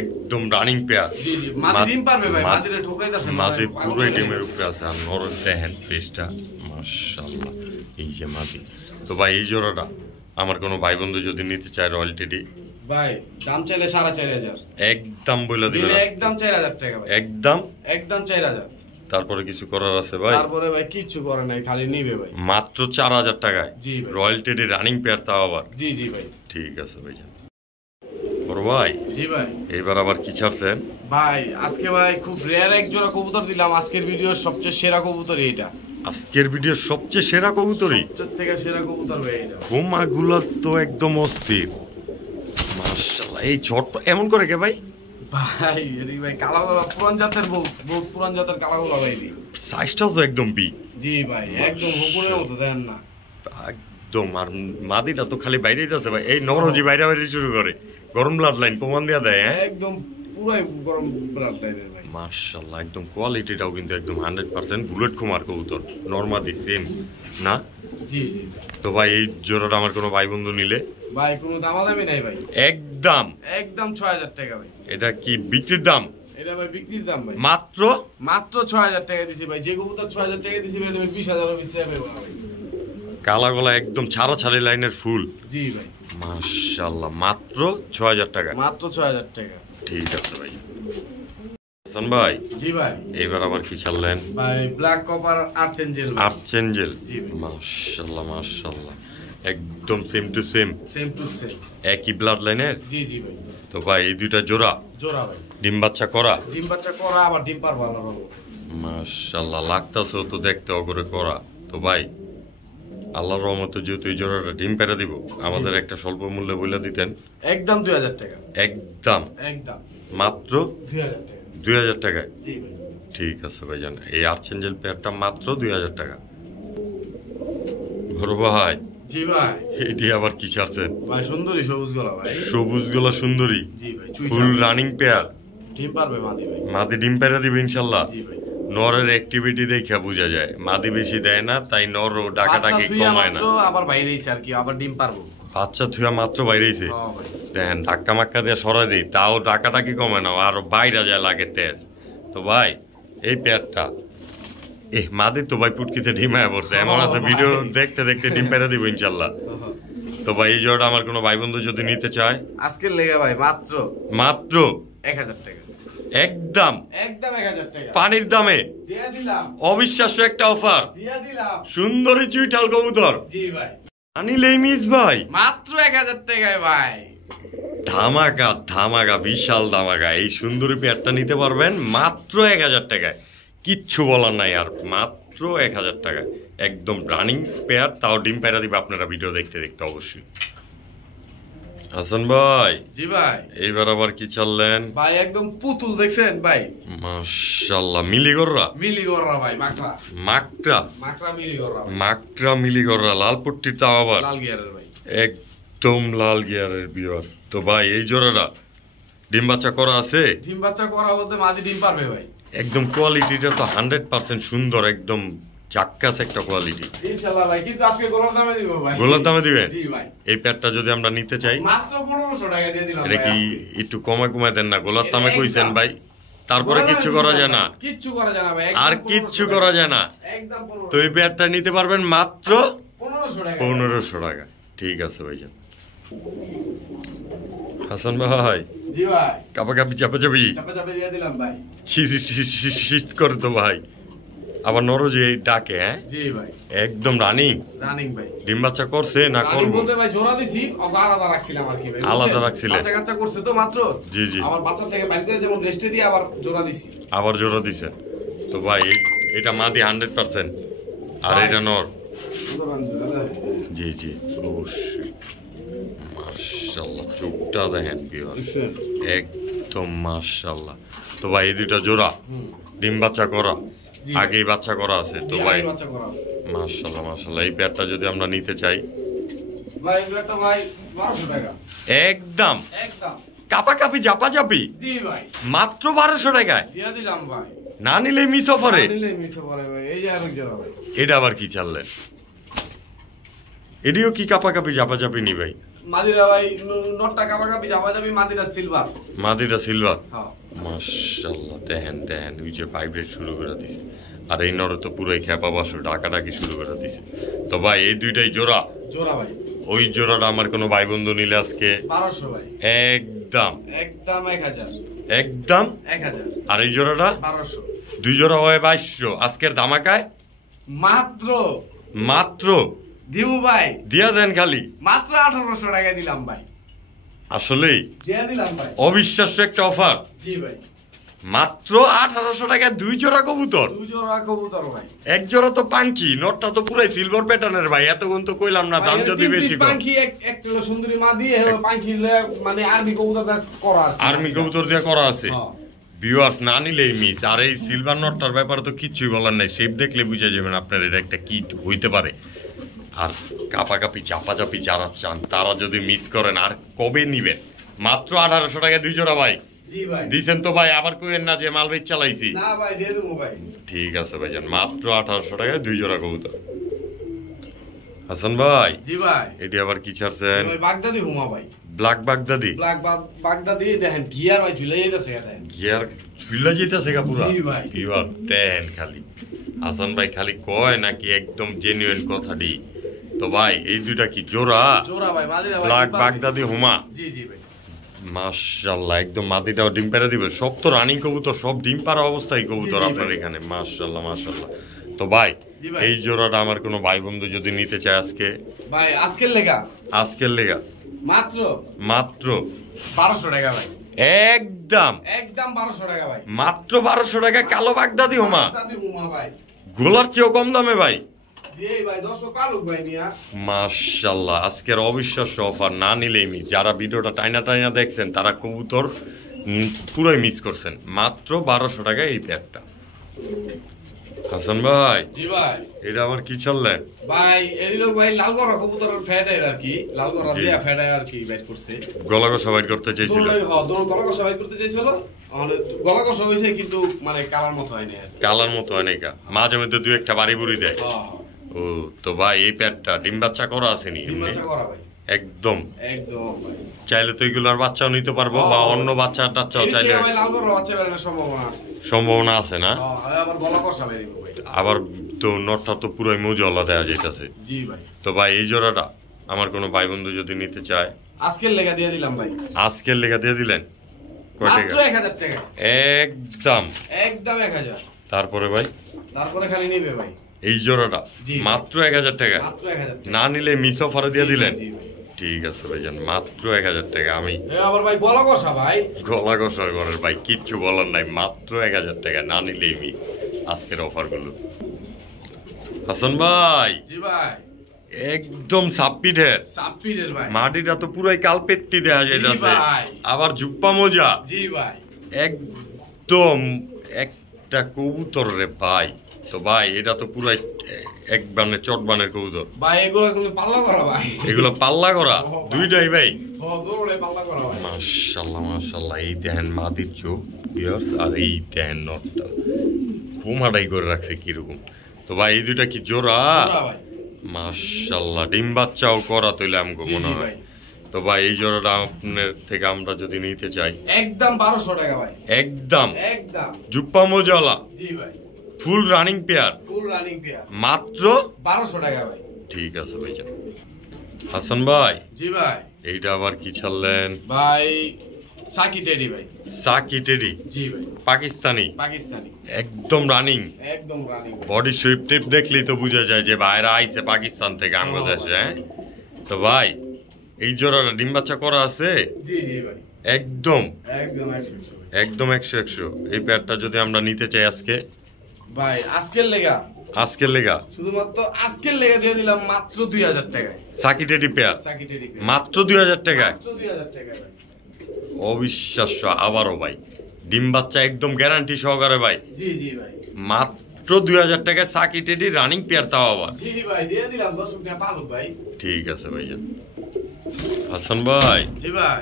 একদম রানিং পেয়ার। জি জি, মাদি ডিম পারবে ভাই, মাদিরে ঠোকরাইতাছে, মাদি পুরো ডিমের উপরে আছে। আর নরম দেখেন পেজটা, মাশাআল্লাহ, এই যে মাদি। তো ভাই এই জোড়াটা আমার কোনো ভাই বন্ধু যদি নিতে চায় রয়্যাল টেডি, ভাই দাম চাইলে 4500, একদম বইলা দিবেন, একদম 4000 টাকা ভাই, একদম 4000। তারপরে কিছু করার আছে ভাই? তারপরে ভাই কিচ্ছু করে নাই, খালি নিবে ভাই মাত্র 4000 টাকায়। জি ভাই। রয়্যাল টেডি রানিং পেয়ার, তাও আবার। জি জি ভাই। ঠিক আছে ভাই। বড় ভাই। জি ভাই। এইবার আবার কি ছাড়ছেন ভাই? আজকে ভাই খুব রেয়ার এক জোড়া কবুতর দিলাম, আজকের ভিডিওর সবচেয়ে সেরা কবুতর এইটা। আজকের ভিডিওর সবচেয়ে সেরা কবুতরই? সবচেয়ে থেকে সেরা কবুতর ভাই এইটা। গোমাগুলো তো একদম অস্থির, মাশাআল্লাহ। এই ছোট এমন করে কে ভাই? ভাই এরি ভাই কালা গোলা, পুরান জাতের বহুত পুরান জাতের কালা গোলা ভাই। সাইজটাও তো একদম বি। জি ভাই, একদম হুকুমের মতো, দেন না একদম। আর মাদিটা তো খালি বাইরেই আছে ভাই, এই নরজি বাইরে বাইরে শুরু করে, গরম ব্লাড লাইন প্রমাণ দিয়া দেয়। একদম পুরাই গরম ব্লাড লাইনের ভাই, মাশাআল্লাহ। একদম কোয়ালিটিটাও কিন্তু একদম 100% বুলেট কুমার কবুতর, নরমাদি সেম না? জি জি। তো ভাই এই জোড়াটা আমার কোনো ভাই বন্ধু নিলে ভাই কোনো দামাদামি নাই ভাই, একদম 6000 টাকা ভাই। এটা কি বিক্রির দাম? এটা ভাই বিক্রির দাম ভাই, মাত্র 6000 টাকা দিছি ভাই। যে কবুতর 6000 টাকা দিছি ভাই, 20000 বেশি হবে ভাই। কালা গলা একদম ছাড়া ছাড়ি লাইনের ফুল। জি ভাই। মাশাআল্লাহ, মাত্র 6000 টাকা। মাত্র 6000 টাকা। ঠিক আছে ভাই। হাসান ভাই। জি ভাই। এইবার আবার কি ছাড়লেন ভাই? Black copper archangel. আর্চেঞ্জেল, জি ভাই। মাশাআল্লাহ মাশাআল্লাহ, একদম সেম টু সেম একই ব্লাড লাইনের। জি জি ভাই। তো ভাই এই দুইটা জোড়া ভাই, ডিম বাচ্চা করা? ডিম বাচ্চা করা, আবার ডিম পারবো আল্লাহর রহমতে। মাশাআল্লাহ, লাগতাছে তো দেখতে অগরে করা। তো ভাই আল্লাহর রহমতে যেহেতু এই জোড়াটা ডিম পেড়ে দিব, আমাদের একটা স্বল্প মূল্যে বইলা দিতেন। একদম 2000 টাকা। একদম মাত্র 2000 টাকায়। জি ভাই। ঠিক আছে ভাই জান, এই আর্চেঞ্জেল পেয়ারটা মাত্র 2000 টাকা। বড় ভাই। জি ভাই। এটি আবার কি ছাড়ছেন ভাই? সুন্দরী সবুজ গলা ভাই, সবুজ গলা সুন্দরী। জি ভাই। ফুল রানিং পেয়ার, ডিম পারবে মাদি ভাই। মাদি ডিম পেরে দিবে ইনশাল্লাহ। জি ভাই। নরের অ্যাক্টিভিটি দেখে বোঝা যায় মাদি বেশি দেয় না, তাই নরও ডাকাটাকি কমায় না। আবার বাইরে এসে আর কি আবার ডিম পারবো। বাচ্চা থুয়া মাত্র বাইরেছে, দেখেন ধাক্কা মাক্কা দিয়ে সরাই দিই তাও ডাকাটাকি কমে না, আর বাইরে যায় লাগে তেজ। তো ভাই এই পেয়ারটা মাদি তো ভাই পুটকিতে ডিমায় পড়ছে, এমন আছে ভিডিও দেখতে দেখতে ডিম পেরে দিব ইনশাল্লাহ। তো ভাই এই জোড়াটা আমার কোনো ভাই বন্ধু যদি নিতে চায় আজকের লেগে ভাই মাত্র 1000 টাকা একদম 1000 টাকা পানির দামে দিয়ে দিলাম। অবিশ্বাস্য একটা অফার দিয়ে দিলাম। সুন্দরী চুইঠাল কবুতর। জি ভাই। আনিলেই মিস ভাই মাত্র 1000 টাকায় ভাই। ধামাকা ধামাকা বিশাল ধামাকা। এই সুন্দরী পেয়ারটা নিতে পারবেন মাত্র 1000 টাকায়, কিচ্ছু বলার নাই আর, মাত্র 1000 টাকায় একদম রানিং পেয়ার, তাও ডিম পেয়ারা দিবে আপনারা ভিডিও দেখতে দেখতে অবশ্যই। হাসান ভাই। জি ভাই। এইবার আবার কি চাললেন ভাই? একদম পুতুল দেখছেন ভাই, মাশাআল্লাহ। মিলিগররা ভাই, মাকড়া মিলিগররা লাল পট্টির, তাও আবার লাল গিয়ারের ভাই, একদম লাল গিয়ারের বিয়ার। তো ভাই এই জোড়াটা ডিম বাচ্চা করা আছে? ডিম বাচ্চা করা বলতে মাদি ডিম পারবে ভাই। একদম কোয়ালিটিটা তো 100% সুন্দর, একদম চাক্কাস একটা কোয়ালিটি ইনশাআল্লাহ ভাই। কিন্তু আজকে গোলার দামে দিব ভাই। গোলার দামে দিবেন? জি ভাই। এই প্যাডটা যদি আমরা নিতে চাই মাত্র 1500 টাকা দিয়ে দিলাম ভাই। এটা কি একটু কমায় দেন না? গোলার দামে কইছেন ভাই, তারপরে কিচ্ছু করা যায় না, কিচ্ছু করা যায় না ভাই, আর কিচ্ছু করা যায় না। একদম 1500। তো এই প্যাডটা নিতে পারবেন মাত্র 1500 টাকা। 1500 টাকা। ঠিক আছে ভাইজান। হাসান ভাই। জি ভাই। কাপাকাপি চাপাচাপি দিয়ে দিলাম ভাই। শীত করে তো ভাই, আবার নরজে ডাকে। হ্যাঁ জি ভাই। একদম রানিং ভাই। ডিম বাচ্চা করছে না করব? বলতে ভাই জোড়া দিছি, আলাদা রাখছিলাম আর কি ভাই। আলাদা রাখছিলেন? বাচ্চা কাচ্চা করছে তো মাত্র। জি জি। আবার বাচ্চা থেকে বাড়িতে যেমন রেস্টে দিয়ে আবার জোড়া দিছি। আবার জোড়া দিছেন? তো ভাই এটা মাদি 100% আর এটা নর? জি জি অবশ্যই। মাশাআল্লাহ চোখটা দেখেন একদম মাশাআল্লাহ। তো ভাই এই দুইটা জোড়া ডিম বাচ্চা করা, আগেই বাচ্চা করা আছে? তো ভাই মাশাআল্লাহ মাশাআল্লাহ। এই পেয়ারটা যদি আমরা নিতে চাই ভাই, এটা ভাই 1200 টাকা একদম কাপাকাপি জাপাজাপি। জি ভাই। মাত্র 1200 টাকায় দিয়ে দিলাম ভাই। না নিলে মিস অফারে। ভাই এই যে আরেক জোড়া ভাই। এটা আবার কি চাললেন? এডিও কি কাপাকাপি জাপাজাপি নি ভাই? মাদিরা ভাই নটটা কাপাকাপি জাপাজাপি, মাদিরা সিলভার। মাদিরা সিলভার। হ্যাঁ মাশাআল্লাহ দেখেন ওই যে ভাইব্রেট শুরু করে দিছে, আর এই নর তো পুরোই খেপা বাসু ডাকাডাকি শুরু করে দিছে। তো ভাই এই দুইটাই জোড়া ভাই। ওই জোড়াটা আমার কোনো ভাই বন্ধু নিলে আজকে 1200 ভাই একদম 1000 একদম 1000। আর এই জোড়াটা 1200। দুই জোড়া হয় 2200 আজকের ধামাকায়। মাত্র দিমু ভাই, দিয়া দেন খালি মাত্র 1800 টাকা দিলাম ভাই। আসলেই দিয়া দিলাম ভাই, অবিশ্বাস্য একটা অফার। জি ভাই। মাত্র 1800 টাকায় দুই জোড়া কবুতর। ভাই। এক জোড়া তো পাঙ্কি, নটটা তো পুরাই সিলভার প্যাটার্নের ভাই। এতক্ষণ তো কইলাম না দাম যদি বেশি কম। পাঙ্কি একটা সুন্দরী মা দিয়ে পাঙ্কি মানে আর্মি কবুতর করা আছে, আর্মি কবুতর দিয়ে করা আছে। ভিউয়ার্স না নিলেই মিস। আর এই সিলভার নটটার ব্যাপারে তো কিচ্ছুই বলার নাই, শেপ দেখলে বুঝে যাবেন আপনার এটা একটা কি হইতে পারে। আর কাপাকাপি চাপাচাপি যারা চান তারা যদি মিস করেন আর কবে নিবেন? মাত্র 1800 টাকা দুই জোড়া ভাই। জি ভাই। দিছেন তো ভাই, আবার কইেন না যে মাল বেচ চালাইছি। না ভাই, দিয়ে দেবো ভাই। ঠিক আছে ভাইজান, মাত্র 1800 টাকায় দুই জোড়া কবুতর। হাসান ভাই। জি ভাই। এটি আবার কি ছাড়ছেন? ভাই বাগদাদি হুমা ভাই। ব্ল্যাক বাগদাদি। বাগদাদি দেখেন গিয়ার ভাই ঝুলে যাইতাছে দেখেন। গিয়ার ঝুলে যাইতাছে গা পুরো। জি ভাই। ভিউয়ার দেন খালি হাসান ভাই খালি কয় নাকি একদম জেনুইন কথাটি। তো ভাই এই দুইটা কি জোড়া? ভাই, মাদিরা ভাই। ব্ল্যাক বাগদাদি হুমা। জি জি ভাই। মাশাআল্লাহ একদম মাদিটাও ডিম পেড়ে দিবে। সব তো রানিং কবুতর, সব ডিম পাড়া অবস্থায় কবুতর আপনার এখানে। মাশাআল্লাহ মাশাআল্লাহ। তো ভাই এই জোড়াটা আমার কোনো ভাই বন্ধু যদি নিতে চায় আজকে ভাই, আজকের লেগা মাত্র 1200 টাকা ভাই। একদম 1200 টাকা ভাই। মাত্র 1200 টাকা কালো বাগদাদি হুমা ভাই। গোলার চেয়েও কম দামে ভাই। মাশাআল্লাহ আজকের অবিশ্বাস্য অফার, না নিলেই মিস। যারা ভিডিওটা টাইনা দেখছেন তারা কবুতর পুরোই মিস করছেন। মাত্র 1200 টাকায় এই প্যাকটা। হাসান ভাই। জি ভাই। এটা আবার কি চললেন ভাই? এরিলো ভাই লালগড়া কবুতরের ফেডায় আর কি, লালগড়া দিয়া ফেডায় আর কি বাইট করছে। গলা কষা বাইট করতে চাইছিল। হ্যাঁ, দোনো গলা কষা বাইট করতে চাইছিল। গলা কষা হয়েছে কিন্তু মানে কালার মতো হয় না, কালার মতো হয় নাই কা, মাঝে মধ্যে দুই একটা বাড়ি বুড়ি দেয়। ও তো ভাই এই পেটটা ডিম বাচ্চা করা আসেনি? একদম একদম চাইলে তো এগুলো আর বাচ্চাও নিতে পারবো, বা অন্য বাচ্চা টাচ্চাও চাইলে সম্ভাবনা আছে না? আবার তো নটটা তো পুরাই মজলা দেওয়া যাইতেছে। তো ভাই এই জোড়াটা আমার কোনো ভাই বন্ধু যদি নিতে চায়, আজকের লেগা দিয়ে দিলাম ভাই। আজকের লেগা দিয়ে দিলেন? মাত্র 1000 টাকা। একদম একদম 1000। তারপরে ভাই? তারপরে খালি নেবে ভাই এই জোড়াটা মাত্র 1000 টাকা। না নিলে মিস অফারে দিয়ে দিলেন? ঠিক আছে ভাইজান, মাত্র 1000 টাকা। আমি আবার ভাই গলা কষা ভাই, গলা কষার ঘরের ভাই কিচ্ছু বলার নাই, মাত্র 1000 টাকা। না নিলেই মি আজকের অফার গুলো। হাসান ভাই। জি ভাই। একদম সাপ্পিডের ভাই, মাটিটা তো পুরাই কালপেট্টি দেয়া যাইতাছে, আবার জুপ্পা মোজা। জি ভাই। একদম একটা কবুতর রে ভাই। তো ভাই এটা তো পুরাই এক বানের চট বানের কবুতর ভাই। এগুলো কিন্তু পাল্লা করা ভাই, এগুলো পাল্লা করা দুইটাই ভাই। পাল্লা করা ভাই। মাশাআল্লাহ মাশাআল্লাহ। এই দেখেন মাদির চোখ আর এই দেখেন নটটা ঘুমাটাই করে রাখছে কিরকম। তো ভাই এই দুইটা কি জোড়া? মাশাআল্লাহ, ডিম বাচ্চাও করা তৈলে আমাকে মনে হয়। তো ভাই এই জোড়াটা আপনার থেকে আমরা যদি নিতে চাই, একদম 1200 টাকা ভাই। একদম একদম জুপ্পা মোজালা। জি ভাই। Full running pair, full running pair, মাত্র 1200 টাকা ভাই। ঠিক আছে ভাইজান। হাসান ভাই। জি ভাই। এইটা আবার কি ছাড়লেন ভাই? সাকি টেডি ভাই। সাকি টেডি? জি ভাই। পাকিস্তানি? পাকিস্তানি। একদম রানিং, একদম রানিং। বডি শেপ টেপ দেখলেই তো বোঝা যায় যে বাইরে আইছে পাকিস্তান থেকে বাংলাদেশে। হ্যাঁ তো ভাই এই জোড়াটা ডিম বাচ্চা করা আছে? জি জি ভাই। একদম একদম 100 একদম 100 এই পেয়ারটা যদি আমরা নিতে চাই আজকে ভাই, আজকের লেগা, আজকের লেগা শুধুমাত্র আজকের লেগা দিয়ে দিলাম মাত্র 2000 টাকায়। সাকি টেডি পেয়ার সাকি টেডি পেয়ার মাত্র 2000 টাকায়। মাত্র 2000 টাকায় ভাই। অবিশ্বাস্য। আবারও ভাই ডিম বাচ্চা একদম গ্যারান্টি সহকারে ভাই। জি জি ভাই। মাত্র 2000 টাকায় সাকি টেডি রানিং পেয়ার, তাও আবার। জি ভাই দিয়ে দিলাম 10 টাকা পালক ভাই। ঠিক আছে ভাইজান। হাসান ভাই। জি ভাই।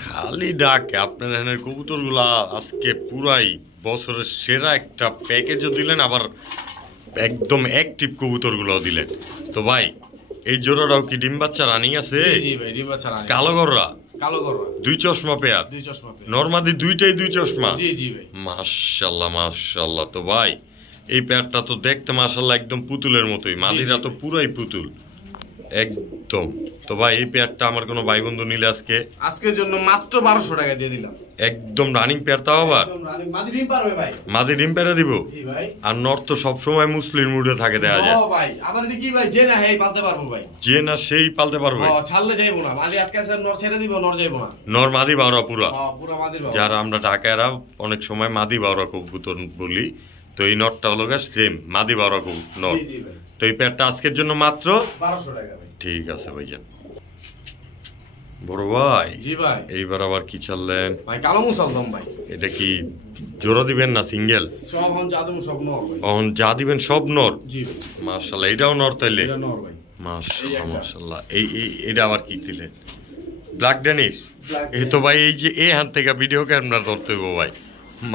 খালি ডাকে আপনার এখানের কবুতর গুলা আজকে পুরাই বছরের সেরা একটা প্যাকেজও দিলেন, আবার একদম অ্যাক্টিভ কবুতর গুলাও দিলেন। তো ভাই এই জোড়াটাও কি ডিম বাচ্চা রানিং আছে? জি ভাই, ডিম বাচ্চা রানিং। কালো গররা? কালো গররা। দুই চশমা পেয়ার? দুই চশমা পেয়ার। নরমাদি দুইটাই দুই চশমা? জি জি ভাই। মাশাআল্লাহ মাশাআল্লাহ। তো ভাই এই পেয়ারটা তো দেখতে মাশাআল্লাহ একদম পুতুলের মতোই, মাদিরা তো পুরাই পুতুল একদম। তো ভাই এই পেয়ারটা আমার কোনো ভাই বন্ধু নিলে আজকের জন্য মাত্র 1200 টাকা দিয়ে দিলাম। একদম রানিং পেয়ার, তাও আবার মাদি ডিম পারবে ভাই। মাদি ডিম পেয়ারে দিব? জি ভাই। আর নর তো সব সময় মুসলিম মুডে থাকে দেখা যায়। ও ভাই আবার এটা কি ভাই, যে না হেই পালতে পারবো ভাই। যে না সেই পালতে পারবে। ও ছাড়লে যাইবো না, মাদি আটকাছে নর ছেড়ে দিব, নর যাইবো না। নর মাদি বাওরা পুরা? হ্যাঁ পুরা মাদি বাওরা। যারা আমরা ঢাকায়রা অনেক সময় মাদি বাওরা কবুতর বলি, তো এই নরটা হলো সেম মাদি বাওরা কবুতর নর। তো এই পেয়ারটা আজকের জন্য মাত্র 1200 টাকা ভাই। ঠিক আছে ভাইজান। বড় ভাই। জি ভাই। এইবার আবার কি ছাড়লেন ভাই? কালো মুসলদম ভাই। এটা কি জোড়া দিবেন না সিঙ্গেল? সব হন যা দিবেন সব নর ভাই। অন যা দিবেন সব নর? জি ভাই। মাশাআল্লাহ, এটাও নর তাইলে? এটা নর ভাই। মাশাআল্লাহ মাশাআল্লাহ। এই এটা আবার কি দিলেন? Black Danish? এই তো ভাই এই যে এই হাত থেকে ভিডিও ক্যামেরা ধরতে হবে ভাই।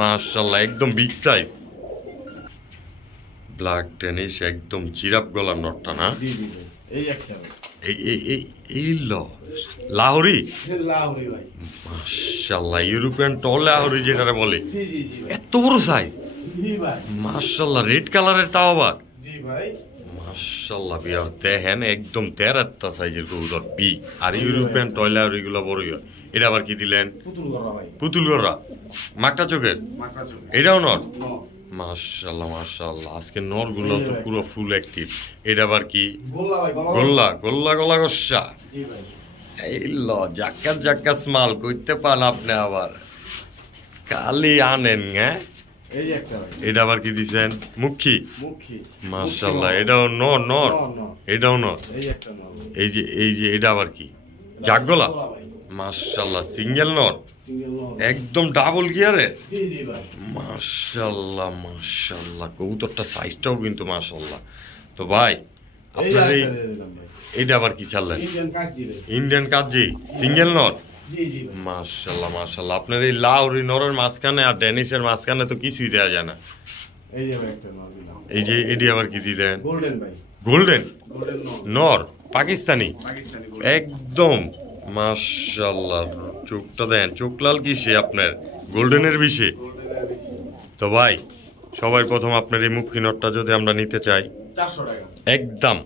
মাশাআল্লাহ একদম বিগ সাইজ ব্ল্যাক ড্যানিশ, একদম জিরাফ গলার নরটা না? জি জি ভাই। এই একটা এই লাহোরি? লাহোরি ভাই। মাশাআল্লাহ ইউরোপিয়ান টল লাহোরি যেটা বলে। জি জি জি। এত বড় সাইজ? জি ভাই। মাশাআল্লাহ রেড কালারের, তাও আবার? জি ভাই। মাশাআল্লাহ বিয়ার দেখেন একদম তেরাত্তা সাইজের কবুতর বি। আর ইউরোপিয়ান টল লাহোরি গুলো বড়ই হয়। এটা আবার কি দিলেন? পুতুল গররা ভাই। পুতুল গররা মাকড়া চোখের? মাকড়া চোখের। এটাও নর? মাশাআল্লাহ মাশাআল্লাহ। আজকে নর গুলো তো পুরো ফুল অ্যাক্টিভ। এটা আবার কি? গোল্লা ভাই। গোল্লা গোল্লা গলা গসা? জি ভাই। এই ল জাক্কাত জাক্কাত মাল কইতে পান আপনি আবার কালি আনেন। হ্যাঁ এই একটা ভাই। এটা আবার কি দিবেন? মুখী? মুখী। মাশাআল্লাহ এটাও নর? নর এটাও নর? এই একটা নর। এই যে এটা আবার কি? জাগগলা? মাশাআল্লাহ সিঙ্গেল নর? একদম ডাবল গিয়ারে? জি জি ভাই। মাশাআল্লাহ মাশাআল্লাহ কবুতরটা সাইজটাও কিন্তু মাশাআল্লাহ। তো ভাই আপনার এইটা আবার কি ছাড়লেন? Indian Kazi? Indian Kazi single নর? মাশাআল্লাহ মাশাআল্লাহ। আপনার এই লাউরি নরের মাঝখানে আর ড্যানিশের মাঝখানে তো কিছুই দেওয়া যায় না। এই যে এটি আবার কি দিলেন? গোল্ডেন নর পাকিস্তানি একদম মাশাআল্লাহ। চোখটা দেন, চোখ লাল কিসে আপনার? গোল্ডেনের বিষে। তো ভাই সবার প্রথম আপনার এই মুখী নটটা যদি আমরা নিতে চাই 400 টাকা একদম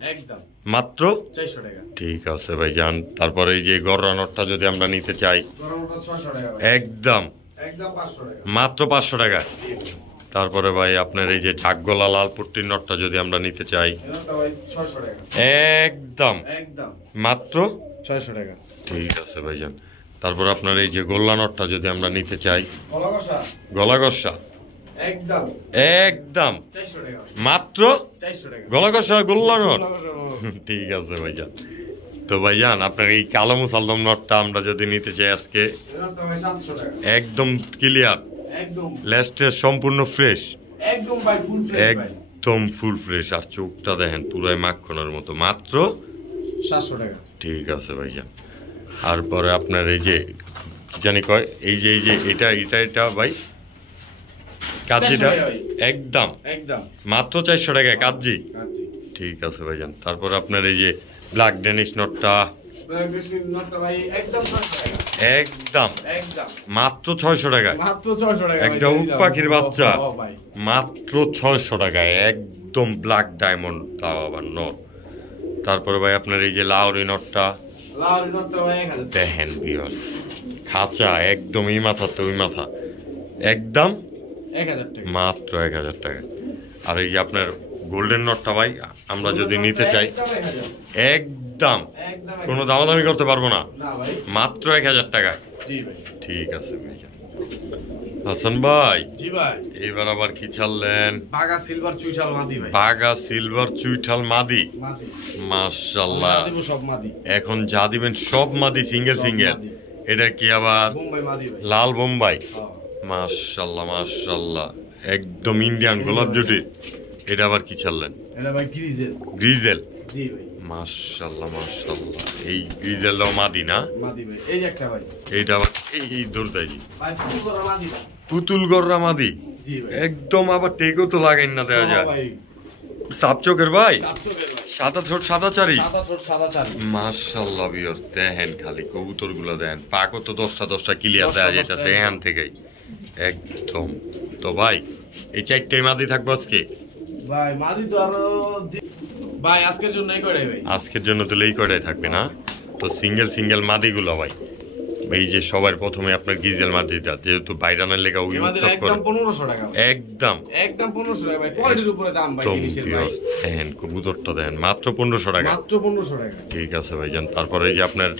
মাত্র 400 টাকা। ঠিক আছে ভাই যান। তারপরে এই যে গররা নটটা যদি আমরা নিতে চাই একদম মাত্র 500 টাকা। তারপরে ভাই আপনার এই যে ঝাকগলা লাল পট্টির নটটা যদি আমরা নিতে চাই একদম মাত্র 600 টাকা। ঠিক আছে ভাইজান। তারপর আপনার এই যে গোল্লা নটটা যদি আমরা নিতে চাই গলা গসা একদম মাত্র গলা গসা গোল্লা নট। ঠিক আছে ভাইজান। তো ভাইজান আপনার এই কালো মুসালদম নটটা আমরা যদি নিতে চাই আজকে একদম ক্লিয়ার, লেস্টের সম্পূর্ণ ফ্রেশ, একদম ফুল ফ্রেশ। আর চোখটা দেখেন পুরাই মাখনের মতো, মাত্র 700 টাকা। ঠিক আছে ভাইজান। তারপরে আপনার এই যে কি জানি কয় এই যে এটা ভাই কাজিটা একদম মাত্র 400 টাকা কাজি। ঠিক আছে ভাইজান। তারপর আপনার এই যে ব্ল্যাক ডেনিশ নটটা একদম মাত্র 600 টাকায়, একটা উট পাখির বাচ্চা মাত্র 600 টাকায়, একদম ব্ল্যাক ডায়মন্ড, তাও আবার নট। তারপরে ভাই আপনার এই যে লাউরি নটটা দেখেন ভিউয়ার্স, খাঁচা একদম এই মাথা তো ওই মাথা, একদম মাত্র 1000 টাকা। আর এই যে আপনার গোল্ডেন নটটা ভাই আমরা যদি নিতে চাই একদম কোনো দামাদামি করতে পারবো না, মাত্র 1000 টাকায়। ঠিক আছে ভাই। হাসান ভাই এবার আবার কি ছাড়লেন? বাগা সিলভার চুইঠাল মাদি ভাই, বাগা সিলভার চুইঠাল মাদি। মাশাআল্লাহ, এখন যা দিবেন সব মাদি, সিঙ্গেল। এটা কি আবার লাল বোম্বাই? মাশাআল্লাহ মাশাআল্লাহ, একদম ইন্ডিয়ান গোলাপ জুটি। এটা আবার কি ছাড়লেন? এটা ভাই গ্রিজেল। জি ভাই মাশাআল্লাহ মাশাআল্লাহ, এই গ্রিজেলও মাদি না? মাদি ভাই। এই একটা ভাই, এইটা আবার এই দৌড়াই ভাই পুতুল গররা মাদি, পুতুল গররা মাদি। জি ভাই একদম আবার টেকও তো লাগাইন না, দেওয়া যায় সাপচোকের ভাই, সাদা ছোট সাদা চারি। মাশাআল্লাহ ভিউয়ার্স দেখেন খালি কবুতর গুলো দেন, পাকও তো 10টা ক্লিয়ার দেওয়া যাইতেছে এখান থেকেই একদম। তো ভাই এই 4টাই মাদি থাকবো আজকে ভাই। মাদি তো আরো ভাই আজকের জন্য এই করে ভাই, আজকের জন্য তো এই কয়টাই থাকবে না? তো সিঙ্গেল মাদি গুলো ভাই, এই যে সবার প্রথমে আপনার গিজেল মাদিটা যেহেতু বাইরানের লেগা ওই উৎসব করে একদম 1500 টাকা, একদম 1500 টাকা ভাই। কোয়ালিটির উপরে দাম ভাই জিনিসের ভাই। দেখেন কবুতরটা দেখেন মাত্র 1500 টাকা, মাত্র 1500 টাকা। ঠিক আছে ভাইজান। তারপরে এই যে আপনার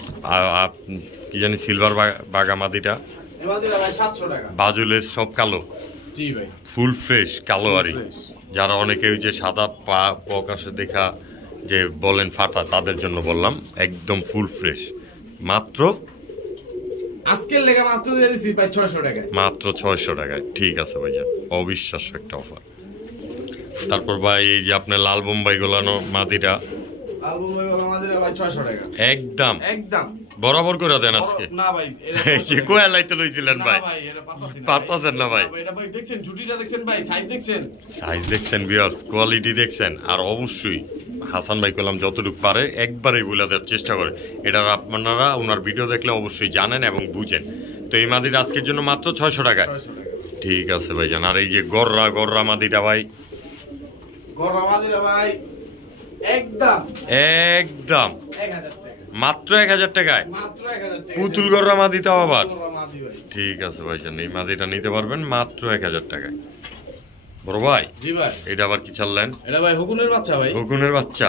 কি জানি সিলভার বাগা মাদিটা, এই মাদিটা ভাই 700 টাকা। বাজুলের সব কালো, জি ভাই ফুল ফ্রেশ কালো। আরই যারা অনেকে ওই যে সাদা প্রকাশে দেখা যে বলেন ফাটা, তাদের জন্য বললাম একদম ফুল ফ্রেশ, মাত্র আজকের লেগে মাত্র দিয়ে দিছি ভাই 600 টাকায়, মাত্র 600 টাকায়। ঠিক আছে ভাইজান, অবিশ্বাস্য একটা অফার। তারপর ভাই এই যে আপনার লাল বোম্বাই গোলানো মাদিটা, লাল বোম্বাই গোলানো মাদিটা ভাই 600 টাকা, একদম একদম বরাবর করে দেন আজকে। না ভাই এই যে কোয়া লাইতে লইছিলেন ভাই, ভাই এটা পারতাছেন না ভাই। এটা ভাই দেখছেন জুটিটা দেখছেন ভাই, সাইজ দেখছেন ভিউয়ার্স, কোয়ালিটি দেখছেন। আর অবশ্যই হাসান ভাই কলাম যতটুকু পারে একবারে বলে দেওয়ার চেষ্টা করে, এটা আপনারা ওনার ভিডিও দেখলে অবশ্যই জানেন এবং বুঝেন। তো এই মাদিটা আজকের জন্য মাত্র 600 টাকায়। ঠিক আছে ভাইজান। আর এই যে গররা মাদিটা ভাই, একদম 1000 টাকা, মাত্র 1000 টাকায়, পুতুল গররা মাদি তাও আবার। ঠিক আছে ভাইজান, এই মাদিটা নিতে পারবেন মাত্র 1000 টাকায়। বড় ভাই জি ভাই এটা আবার কি ছাড়লেন? এটা ভাই হুকুনের বাচ্চা ভাই, হুকুনের বাচ্চা।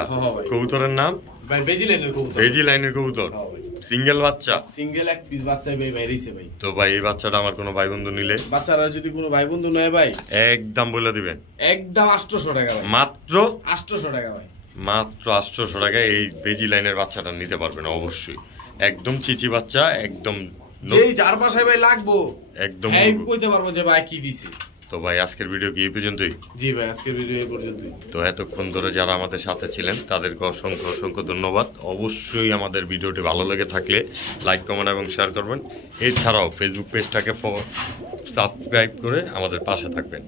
কবুতরের নাম ভাই বেজি লাইনের কবুতর, সিঙ্গেল বাচ্চা, সিঙ্গেল এক পিস বাচ্চা ভাই বাইরেছে ভাই। তো ভাই এই বাচ্চাটা আমার কোনো ভাই বন্ধু নিলে, বাচ্চারা যদি কোনো ভাই বন্ধু নেয় ভাই একদম বলে দিবেন, একদম 800 টাকা ভাই, মাত্র 800 টাকা ভাই, মাত্র 800 টাকায় এই বেজি লাইনের বাচ্চাটা নিতে পারবেন অবশ্যই। একদম চিচি বাচ্চা, একদম যেই চার পাশে ভাই লাগবো একদম এই কইতে পারবো যে ভাই কি দিছে। তো ভাই আজকের ভিডিও কি এই পর্যন্তই? জি ভাই, আজকের ভিডিও এই পর্যন্তই। তো এতক্ষণ ধরে যারা আমাদের সাথে ছিলেন তাদেরকে অসংখ্য অসংখ্য ধন্যবাদ। অবশ্যই আমাদের ভিডিওটি ভালো লেগে থাকলে লাইক, কমেন্ট এবং শেয়ার করবেন। এছাড়াও ফেসবুক পেজটাকে সাবস্ক্রাইব করে আমাদের পাশে থাকবেন।